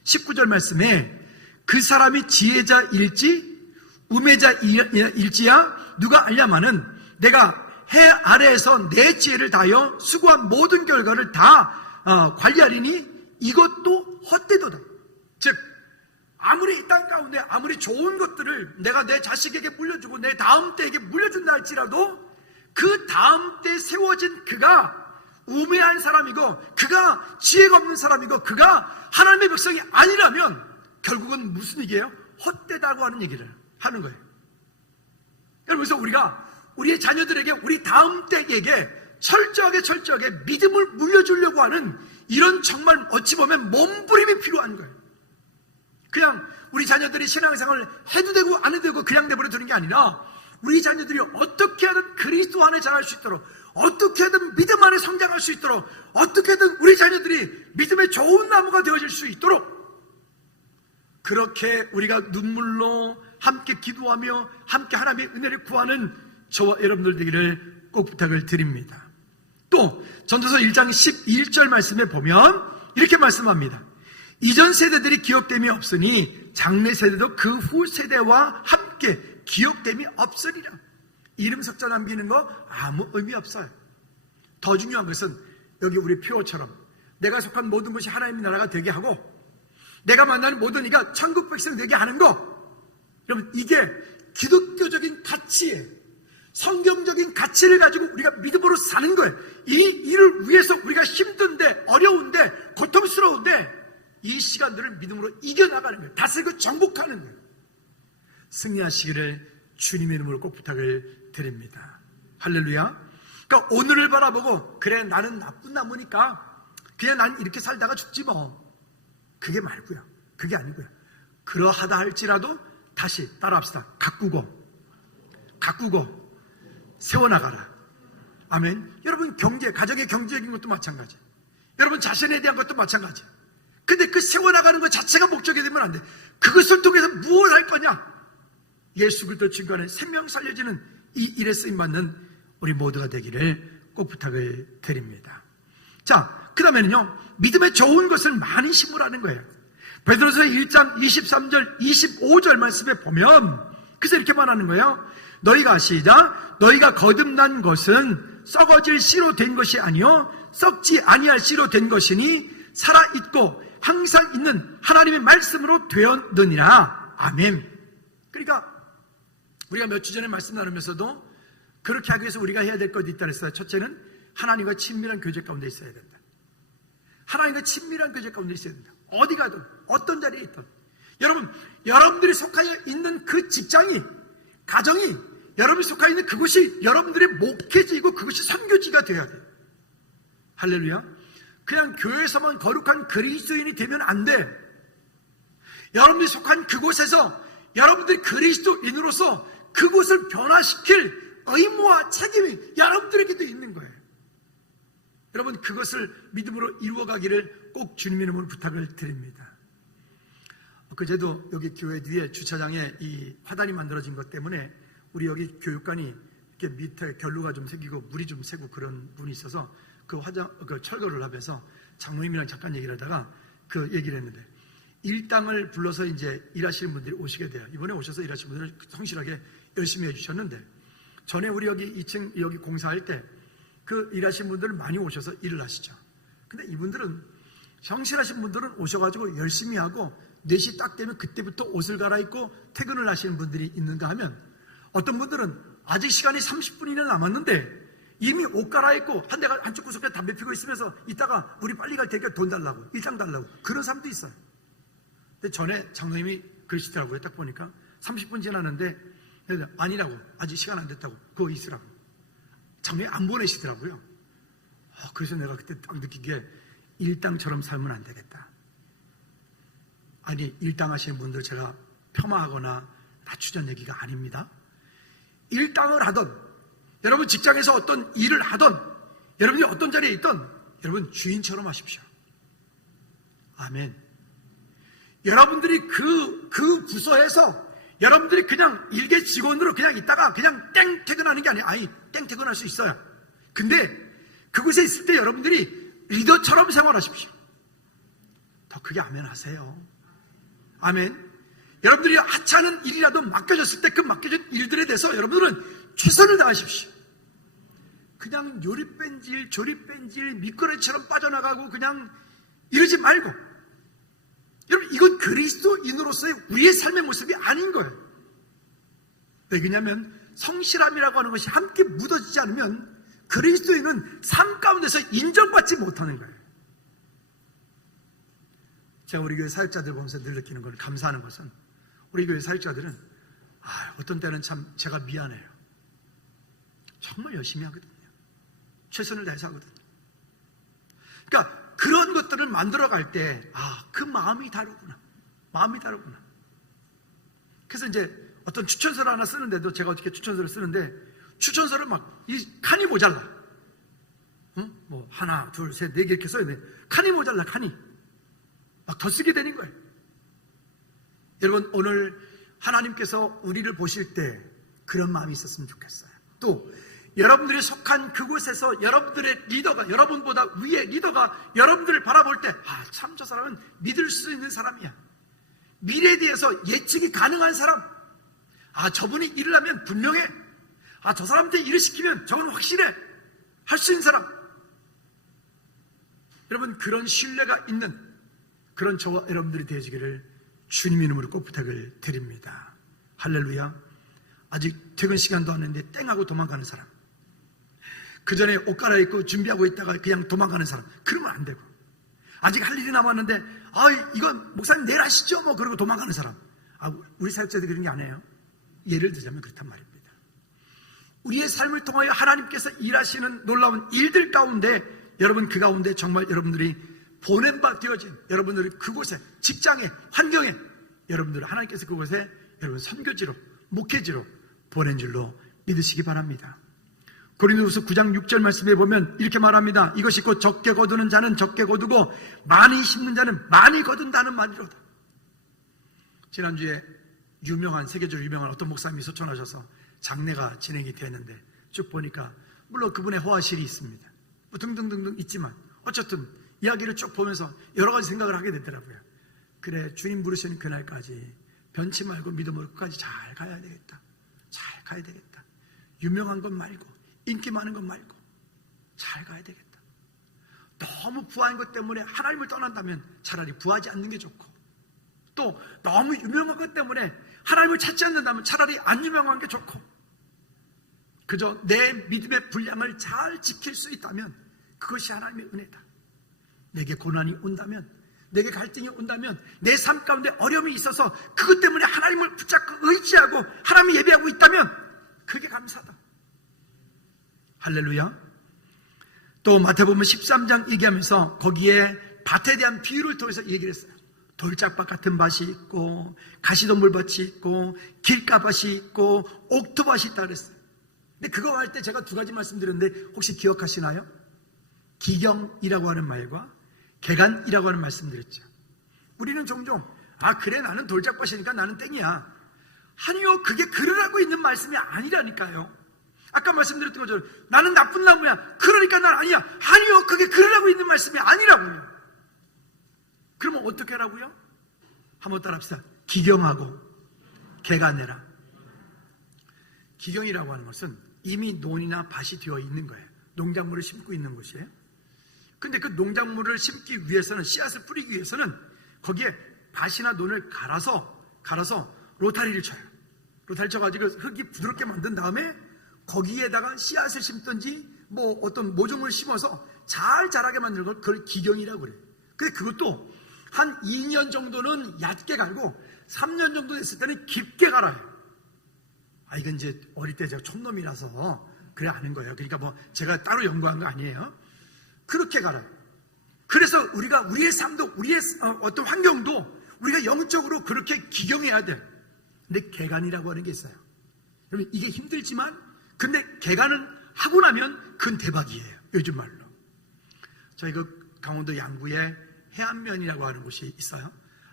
19절 말씀에 그 사람이 지혜자일지 우매자일지야 누가 알냐마는 내가 해 아래에서 내 지혜를 다하여 수고한 모든 결과를 다 관리하리니 이것도 헛되도다. 즉 아무리 이 땅 가운데 아무리 좋은 것들을 내가 내 자식에게 물려주고 내 다음 때에게 물려준다 할지라도 그 다음 때 세워진 그가 우매한 사람이고 그가 지혜가 없는 사람이고 그가 하나님의 백성이 아니라면 결국은 무슨 얘기예요? 헛되다고 하는 얘기를 하는 거예요. 그래서 우리가 우리의 자녀들에게 우리 다음 때에게 철저하게 믿음을 물려주려고 하는 이런 정말 어찌 보면 몸부림이 필요한 거예요. 그냥 우리 자녀들이 신앙생활을 해도 되고 안 해도 되고 그냥 내버려 두는 게 아니라 우리 자녀들이 어떻게 하든 그리스도 안에 자랄 수 있도록 어떻게 하든 믿음 안에 성장할 수 있도록 어떻게든 우리 자녀들이 믿음의 좋은 나무가 되어질 수 있도록 그렇게 우리가 눈물로 함께 기도하며 함께 하나님의 은혜를 구하는 저와 여러분들 되기를 꼭 부탁을 드립니다. 또 전도서 1장 11절 말씀에 보면 이렇게 말씀합니다. 이전 세대들이 기억됨이 없으니 장래 세대도 그 후 세대와 함께 기억됨이 없으리라. 이름 석자 남기는 거 아무 의미 없어요. 더 중요한 것은 여기 우리 표어처럼 내가 속한 모든 것이 하나님의 나라가 되게 하고 내가 만나는 모든 이가 천국 백성 되게 하는 거, 여러분 이게 기독교적인 가치예요. 성경적인 가치를 가지고 우리가 믿음으로 사는 거예요. 이 일을 위해서 우리가 힘든데 어려운데 고통스러운데 이 시간들을 믿음으로 이겨나가는 거예요. 다스리고 정복하는 거예요. 승리하시기를 주님의 이름으로 꼭 부탁을 드립니다. 할렐루야. 그러니까 오늘을 바라보고 그래 나는 나쁜 나무니까 그냥 난 이렇게 살다가 죽지 뭐, 그게 말고요. 그게 아니고요. 그러하다 할지라도 다시 따라합시다. 가꾸고 세워나가라. 아멘. 여러분 가정의 경제적인 것도 마찬가지, 여러분 자신에 대한 것도 마찬가지. 근데 그 세워나가는 것 자체가 목적이 되면 안 돼. 그것을 통해서 무엇을 할 거냐? 예수 그리스도 증거 안에 생명 살려지는 이 일에 쓰임받는 우리 모두가 되기를 꼭 부탁을 드립니다. 자, 그 다음에는요, 믿음의 좋은 것을 많이 심으라는 거예요. 베드로서 1장 23절 25절 말씀에 보면 그래서 이렇게 말하는 거예요. 너희가 시작, 너희가 거듭난 것은 썩어질 씨로 된 것이 아니요 썩지 아니할 씨로 된 것이니 살아있고 항상 있는 하나님의 말씀으로 되었느니라. 아멘. 그러니까 우리가 몇 주 전에 말씀 나누면서도 그렇게 하기 위해서 우리가 해야 될 것이 있다 그랬어요. 첫째는 하나님과 친밀한 교제 가운데 있어야 된다. 하나님과 친밀한 교제 가운데 있어야 된다. 어디 가든 어떤 자리에 있든 여러분들이 속하여 있는 그 직장이, 가정이, 여러분이 속하여 있는 그곳이 여러분들의 목회지이고 그것이 선교지가 되어야 돼요. 할렐루야. 그냥 교회에서만 거룩한 그리스도인이 되면 안 돼. 여러분들이 속한 그곳에서 여러분들이 그리스도인으로서 그곳을 변화시킬 의무와 책임이 여러분들에게도 있는 거예요. 여러분 그것을 믿음으로 이루어가기를 꼭 주님의 이름으로 부탁을 드립니다. 그제도 여기 교회 뒤에 주차장에 이 화단이 만들어진 것 때문에 우리 여기 교육관이 이렇게 밑에 결로가 좀 생기고 물이 좀 새고 그런 분이 있어서 그 철거를 하면서 장로님이랑 잠깐 얘기를 하다가 그 얘기를 했는데, 일당을 불러서 이제 일하시는 분들이 오시게 돼요. 이번에 오셔서 일하시는 분들은 성실하게 열심히 해주셨는데, 전에 우리 여기 2층 여기 공사할 때 그 일하신 분들은 많이 오셔서 일을 하시죠. 근데 이분들은, 성실하신 분들은 오셔가지고 열심히 하고 4시 딱 되면 그때부터 옷을 갈아입고 퇴근을 하시는 분들이 있는가 하면, 어떤 분들은 아직 시간이 30분이나 남았는데 이미 옷 갈아입고 한쪽 구석에 담배 피고 있으면서 이따가 우리 빨리 갈 테니까 돈 달라고, 일당 달라고, 그런 사람도 있어요. 근데 전에 장로님이 그러시더라고요. 딱 보니까 30분 지났는데 아니라고, 아직 시간 안 됐다고, 그거 있으라고. 장로님이 안 보내시더라고요. 그래서 내가 그때 딱 느낀 게, 일당처럼 살면 안 되겠다. 아니, 일당 하시는 분들 제가 폄하하거나 낮추자는 얘기가 아닙니다. 일당을 하던, 여러분 직장에서 어떤 일을 하던, 여러분이 어떤 자리에 있던, 여러분 주인처럼 하십시오. 아멘. 여러분들이 그 부서에서 여러분들이 그냥 일개 직원으로 그냥 있다가 그냥 땡 퇴근하는 게 아니에요. 아니, 땡 퇴근할 수 있어요. 근데 그곳에 있을 때 여러분들이 리더처럼 생활하십시오. 더 크게 아멘 하세요. 아멘. 여러분들이 하찮은 일이라도 맡겨졌을 때 그 맡겨진 일들에 대해서 여러분들은 최선을 다하십시오. 그냥 요리 뺀질 조리 뺀질 미끄러지처럼 빠져나가고 그냥 이러지 말고, 여러분 이건 그리스도인으로서의 우리의 삶의 모습이 아닌 거예요. 왜 그러냐면 성실함이라고 하는 것이 함께 묻어지지 않으면 그리스도인은 삶 가운데서 인정받지 못하는 거예요. 제가 우리 교회 사역자들 보면서 늘 느끼는 걸, 감사하는 것은, 우리 교회 사역자들은 어떤 때는 참 제가 미안해요. 정말 열심히 하거든요. 최선을 다해서 하거든요. 그러니까 그런 것들을 만들어갈 때 그 마음이 다르구나. 마음이 다르구나. 그래서 이제 어떤 추천서를 하나 쓰는데도, 제가 어떻게 추천서를 쓰는데 추천서를 이 칸이 모자라. 뭐 하나 둘 셋 네 개 이렇게 써야 돼. 칸이 모자라. 칸이 막 더 쓰게 되는 거예요. 여러분 오늘 하나님께서 우리를 보실 때 그런 마음이 있었으면 좋겠어요. 또 여러분들이 속한 그곳에서 여러분들의 리더가, 여러분보다 위의 리더가 여러분들을 바라볼 때 참 저 사람은 믿을 수 있는 사람이야. 미래에 대해서 예측이 가능한 사람. 저분이 일을 하면 분명해. 저 사람한테 일을 시키면 저건 확실해. 할 수 있는 사람. 여러분 그런 신뢰가 있는 그런 저와 여러분들이 되어지기를 주님 이름으로 꼭 부탁을 드립니다. 할렐루야. 아직 퇴근 시간도 안 했는데 땡하고 도망가는 사람, 그 전에 옷 갈아입고 준비하고 있다가 그냥 도망가는 사람, 그러면 안 되고, 아직 할 일이 남았는데 이건 목사님 내일 하시죠 뭐 그러고 도망가는 사람, 우리 사역자들이 그런 게 아니에요. 예를 들자면 그렇단 말입니다. 우리의 삶을 통하여 하나님께서 일하시는 놀라운 일들 가운데, 여러분 그 가운데 정말 여러분들이 보낸 바 되어진, 여러분들이 그곳에, 직장에, 환경에, 여러분들을 하나님께서 그곳에 여러분 선교지로, 목회지로 보낸 줄로 믿으시기 바랍니다. 고린도후서 9장 6절 말씀에 보면 이렇게 말합니다. 이것이 곧 적게 거두는 자는 적게 거두고 많이 심는 자는 많이 거둔다는 말이로다. 지난주에 세계적으로 유명한 어떤 목사님이 소천하셔서 장례가 진행이 되는데 쭉 보니까, 물론 그분의 호화실이 있습니다. 뭐 등등등등 있지만 어쨌든 이야기를 쭉 보면서 여러 가지 생각을 하게 되더라고요. 그래, 주님 부르시는 그날까지 변치 말고 믿음으로 끝까지 잘 가야 되겠다. 잘 가야 되겠다. 유명한 것 말고, 인기 많은 것 말고 잘 가야 되겠다. 너무 부한 것 때문에 하나님을 떠난다면 차라리 부하지 않는 게 좋고, 또 너무 유명한 것 때문에 하나님을 찾지 않는다면 차라리 안 유명한 게 좋고, 그저 내 믿음의 분량을 잘 지킬 수 있다면 그것이 하나님의 은혜다. 내게 고난이 온다면, 내게 갈등이 온다면, 내 삶 가운데 어려움이 있어서 그것 때문에 하나님을 붙잡고 의지하고 하나님을 예배하고 있다면 그게 감사다. 할렐루야. 또 마태복음 13장 얘기하면서 거기에 밭에 대한 비유를 통해서 얘기를 했어요. 돌짝밭 같은 밭이 있고 가시덤불밭이 있고 길가밭이 있고 옥토밭이 있다 그랬어요. 근데 그거 할 때 제가 두 가지 말씀드렸는데 혹시 기억하시나요? 기경이라고 하는 말과 개간이라고 하는 말씀드렸죠. 우리는 종종 그래 나는 돌짝밭이니까 나는 땡이야. 아니요, 그게 그러라고 있는 말씀이 아니라니까요. 아까 말씀드렸던 것처럼 나는 나쁜 나무야, 그러니까 난 아니야. 아니요, 그게 그러라고 있는 말씀이 아니라고요. 그러면 어떻게 하라고요? 한번 따라합시다. 기경하고 개간해라. 기경이라고 하는 것은 이미 논이나 밭이 되어 있는 거예요. 농작물을 심고 있는 곳이에요. 근데 그 농작물을 심기 위해서는, 씨앗을 뿌리기 위해서는 거기에 밭이나 논을 갈아서 로타리를 쳐요. 로타리 쳐가지고 흙이 부드럽게 만든 다음에 거기에다가 씨앗을 심든지 뭐 어떤 모종을 심어서 잘 자라게 만드는 걸 그걸 기경이라고 그래요. 근데 그것도 한 2년 정도는 얕게 갈고 3년 정도 됐을 때는 깊게 갈아요. 이건 이제 어릴 때 제가 촌놈이라서 그래 아는 거예요. 그러니까 뭐 제가 따로 연구한 거 아니에요. 그렇게 갈아요. 그래서 우리의 삶도, 우리의 어떤 환경도 우리가 영적으로 그렇게 기경해야 돼. 근데 개간이라고 하는 게 있어요. 여러분, 이게 힘들지만 근데 개간은 하고 나면 그건 대박이에요. 요즘 말로. 저희 그 강원도 양구에 해안면이라고 하는 곳이 있어요.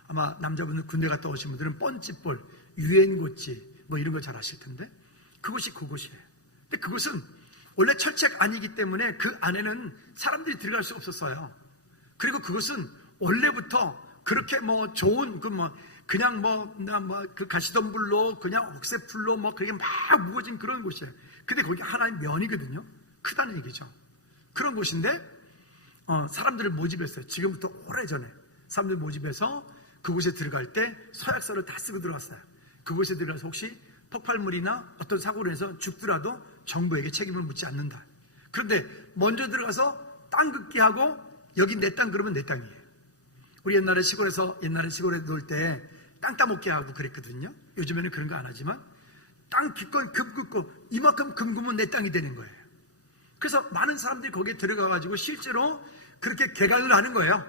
아마 남자분들 군대 갔다 오신 분들은 뻔찌볼, 유엔고치 뭐 이런 거 잘 아실 텐데 그곳이에요. 근데 그곳은 원래 철책 아니기 때문에 그 안에는 사람들이 들어갈 수 없었어요. 그리고 그것은 원래부터 그렇게 뭐 좋은 그냥 그 가시덤불로 그냥 억새풀로 뭐 그렇게 막 무거진 그런 곳이에요. 근데 거기 하나의 면이거든요. 크다는 얘기죠. 그런 곳인데 사람들을 모집했어요. 지금부터 오래전에 사람들 모집해서 그곳에 들어갈 때 서약서를 다 쓰고 들어갔어요. 그곳에 들어가서 혹시 폭발물이나 어떤 사고로 해서 죽더라도 정부에게 책임을 묻지 않는다. 그런데 먼저 들어가서 땅 긋기 하고 여기 내 땅 그러면 내 땅이에요. 우리 옛날에 시골에 놀 때 땅 따먹게 하고 그랬거든요. 요즘에는 그런 거 안 하지만 땅 기껏 금 긋고 이만큼 금 굽으면 내 땅이 되는 거예요. 그래서 많은 사람들이 거기에 들어가가지고 실제로 그렇게 개간을 하는 거예요.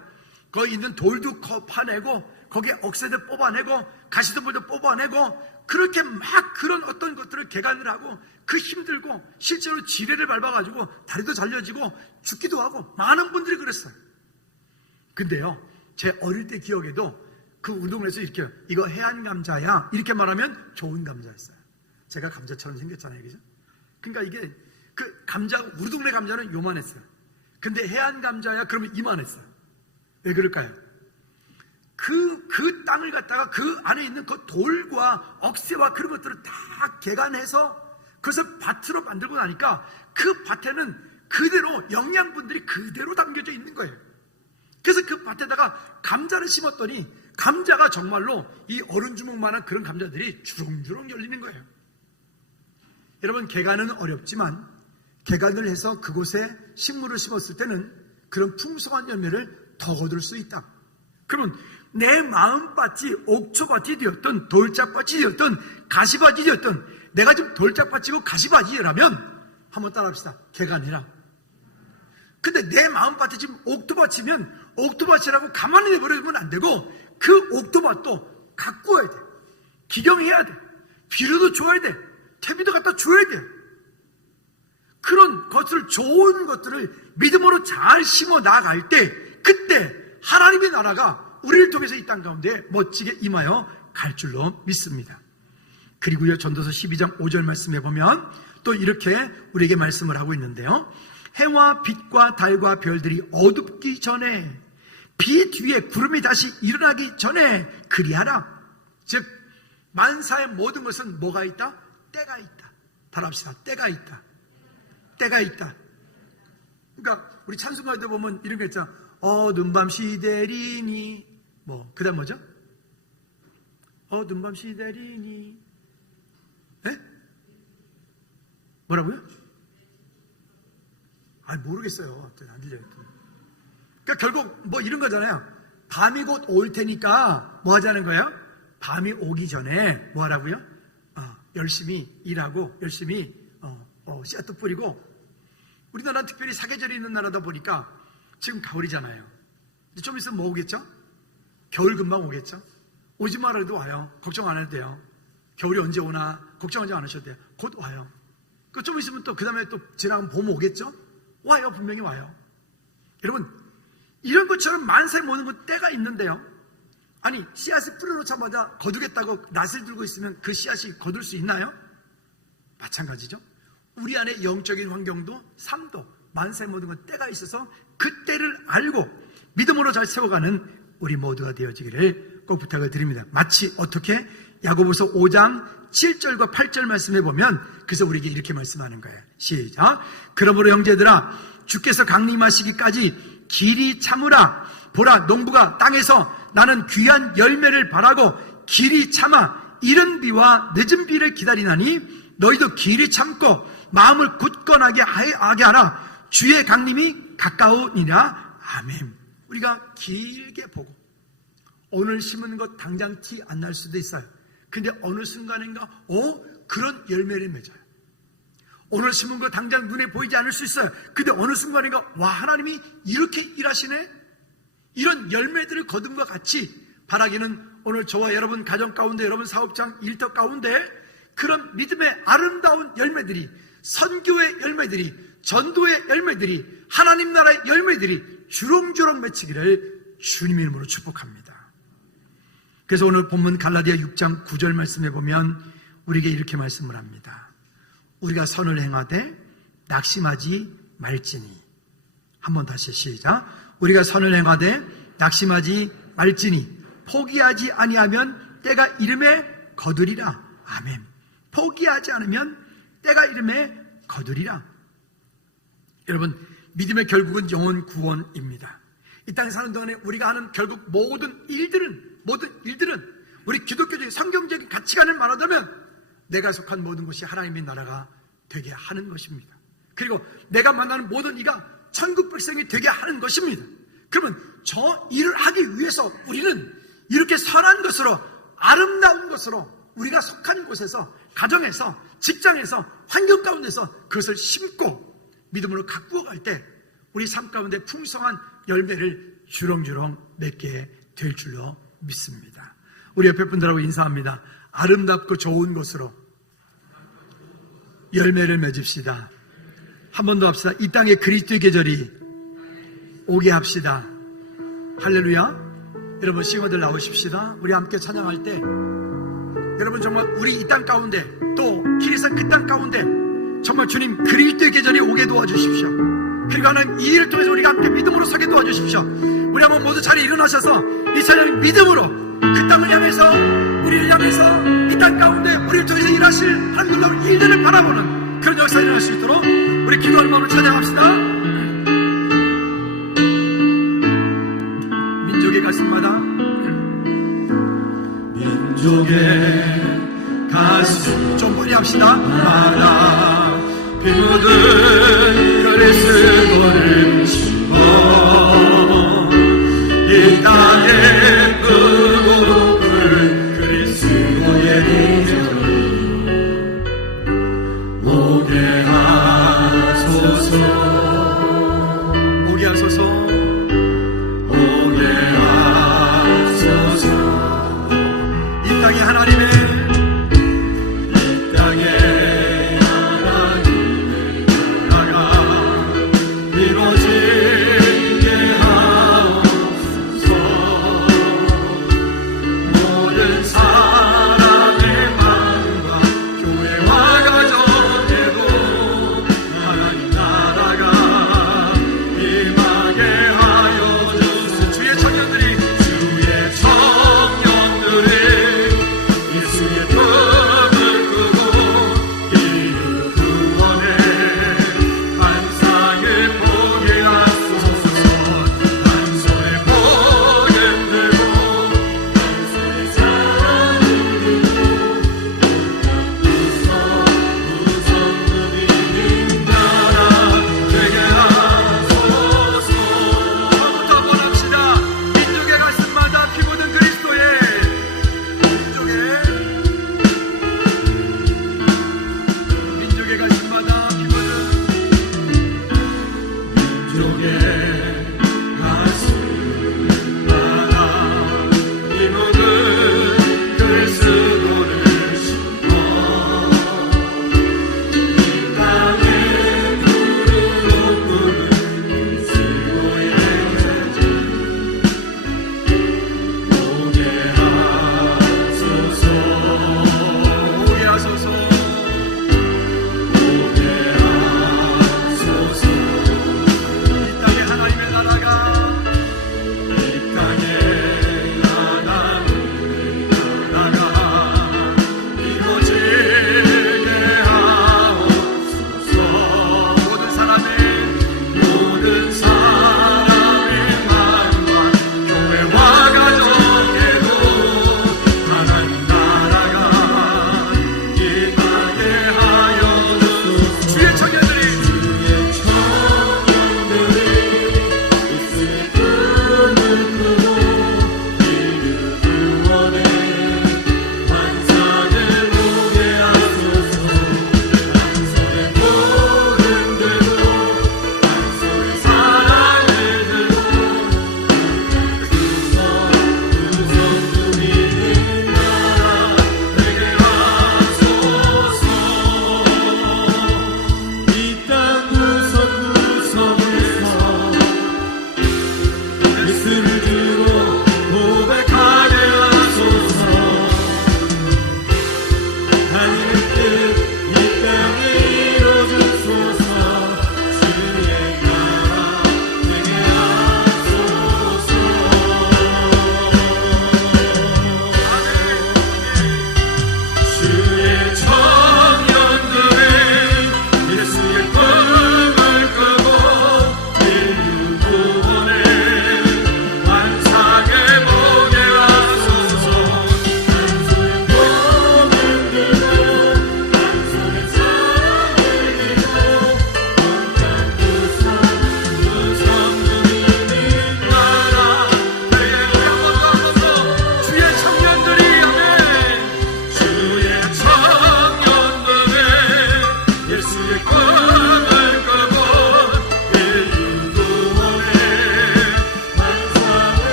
거기 있는 돌도 파내고 거기에 억새도 뽑아내고 가시덤불도 뽑아내고 그렇게 막 그런 어떤 것들을 개간을 하고 그 힘들고 실제로 지뢰를 밟아가지고 다리도 잘려지고 죽기도 하고 많은 분들이 그랬어요. 근데요, 제 어릴 때 기억에도 그 운동을 해서 이렇게 이거 해안 감자야 이렇게 말하면 좋은 감자였어요. 제가 감자처럼 생겼잖아요, 그죠? 그러니까 이게 그 감자, 우리 동네 감자는 요만했어요. 근데 해안 감자야 그러면 이만했어요. 왜 그럴까요? 그 땅을 갖다가 그 안에 있는 그 돌과 억새와 그런 것들을 다 개간해서 그것을 밭으로 만들고 나니까 그 밭에는 그대로 영양분들이 그대로 담겨져 있는 거예요. 그래서 그 밭에다가 감자를 심었더니 감자가 정말로 이 어른 주먹만한 그런 감자들이 주렁주렁 열리는 거예요. 여러분, 개간은 어렵지만 개간을 해서 그곳에 식물을 심었을 때는 그런 풍성한 열매를 더 거둘 수 있다. 그러면 내 마음밭이 옥초밭이 되었던 돌짝밭이 되었던 가시밭이 되었던 내가 지금 돌짝밭이고 가시밭이라면 한번 따라합시다. 개간해라. 근데 내 마음밭이 지금 옥토밭이면 옥토밭이라고 가만히 내버려두면 안 되고 그 옥토밭도 가꾸어야 돼. 기경해야 돼. 비료도 줘야 돼. 퇴비도 갖다 줘야 돼. 그런 것을, 좋은 것들을 믿음으로 잘 심어 나갈 때 그때 하나님의 나라가 우리를 통해서 이 땅 가운데 멋지게 임하여 갈 줄로 믿습니다. 그리고요, 전도서 12장 5절 말씀해 보면 또 이렇게 우리에게 말씀을 하고 있는데요. 해와 빛과 달과 별들이 어둡기 전에 비 뒤에 구름이 다시 일어나기 전에 그리하라. 즉 만사의 모든 것은 뭐가 있다? 때가 있다. 바랍시다. 때가 있다. 때가 있다. 그러니까 우리 찬송가에도 보면 이런 거 있잖아. 어두운 밤 시대리니 그 다음 뭐죠? 어두운 밤 시대리니 뭐라고요? 모르겠어요. 안 들려요. 그러니까 결국 이런 거잖아요. 밤이 곧 올 테니까 뭐 하자는 거예요? 밤이 오기 전에 뭐 하라고요? 열심히 일하고 열심히 씨앗도 뿌리고. 우리나라는 특별히 사계절이 있는 나라다 보니까 지금 가을이잖아요. 좀 있으면 뭐 오겠죠? 겨울 금방 오겠죠? 오지 말아도 와요. 걱정 안 해도 돼요. 겨울이 언제 오나 걱정하지 않으셔도 돼요. 곧 와요. 좀 있으면 또 그 다음에 또 지나가면 봄 오겠죠? 와요. 분명히 와요. 여러분, 이런 것처럼 만사에 모든 건 때가 있는데요. 아니, 씨앗을 뿌려놓자마자 거두겠다고 낫을 들고 있으면 그 씨앗이 거둘 수 있나요? 마찬가지죠. 우리 안에 영적인 환경도 삶도 만사에 모든 건 때가 있어서 그 때를 알고 믿음으로 잘 세워가는 우리 모두가 되어지기를 꼭 부탁을 드립니다. 마치 어떻게 야고보서 5장 7절과 8절 말씀해 보면 그래서 우리에게 이렇게 말씀하는 거예요. 시작. 그러므로 형제들아 주께서 강림하시기까지 길이 참으라. 보라 농부가 땅에서 나는 귀한 열매를 바라고 길이 참아 이른 비와 늦은 비를 기다리나니 너희도 길이 참고 마음을 굳건하게 하라. 주의 강림이 가까우니라. 아멘. 우리가 길게 보고 오늘 심은 것 당장 티 안 날 수도 있어요. 근데 어느 순간인가 그런 열매를 맺어요. 오늘 심은 거 당장 눈에 보이지 않을 수 있어요. 근데 어느 순간인가 와 하나님이 이렇게 일하시네. 이런 열매들을 거둔과 같이 바라기는 오늘 저와 여러분 가정 가운데 여러분 사업장 일터 가운데 그런 믿음의 아름다운 열매들이 선교의 열매들이 전도의 열매들이 하나님 나라의 열매들이 주렁주렁 맺히기를 주님의 이름으로 축복합니다. 그래서 오늘 본문 갈라디아 6장 9절 말씀해 보면 우리에게 이렇게 말씀을 합니다. 우리가 선을 행하되 낙심하지 말지니. 한번 다시 시작. 우리가 선을 행하되 낙심하지 말지니 포기하지 아니하면 때가 이름에 거두리라. 아멘. 포기하지 않으면 때가 이름에 거두리라. 여러분 믿음의 결국은 영혼 구원입니다. 이 땅에 사는 동안에 우리가 하는 결국 모든 일들은 우리 기독교적인 성경적인 가치관을 말하자면 내가 속한 모든 것이 하나님의 나라가 되게 하는 것입니다. 그리고 내가 만나는 모든 이가 천국 백성이 되게 하는 것입니다. 그러면 저 일을 하기 위해서 우리는 이렇게 선한 것으로 아름다운 것으로 우리가 속한 곳에서 가정에서 직장에서 환경 가운데서 그것을 심고 믿음으로 가꾸어 갈 때 우리 삶 가운데 풍성한 열매를 주렁주렁 맺게 될 줄로 믿습니다. 우리 옆에 분들하고 인사합니다. 아름답고 좋은 것으로 열매를 맺읍시다. 한 번 더 합시다. 이 땅에 그리스도의 계절이 오게 합시다. 할렐루야. 여러분 싱어들 나오십시다. 우리 함께 찬양할 때 여러분 정말 우리 이 땅 가운데 또 길에서 그 땅 가운데 정말 주님 그리스도의 계절이 오게 도와주십시오. 그리고 하나님 이 일을 통해서 우리가 함께 믿음으로 서게 도와주십시오. 우리 한번 모두 자리에 일어나셔서 이 찬양 믿음으로 그 땅을 향해서 우리를 향해서 이 땅 가운데 우리를 통해서 일하실 하나님 놀라운 일들을 바라보는 그런 역사가 일어날 수 있도록 우리 기도하는 마음으로 찬양합시다. 민족의 가슴마다 민족의 가슴 좀 번이합시다. 마다 피 묻은 그리스도를 심어 이 땅에 끄고픈 그리스도의 계절이 오게 하소서. 오게 하소서. 오게 하소서. 이 땅에 하나님의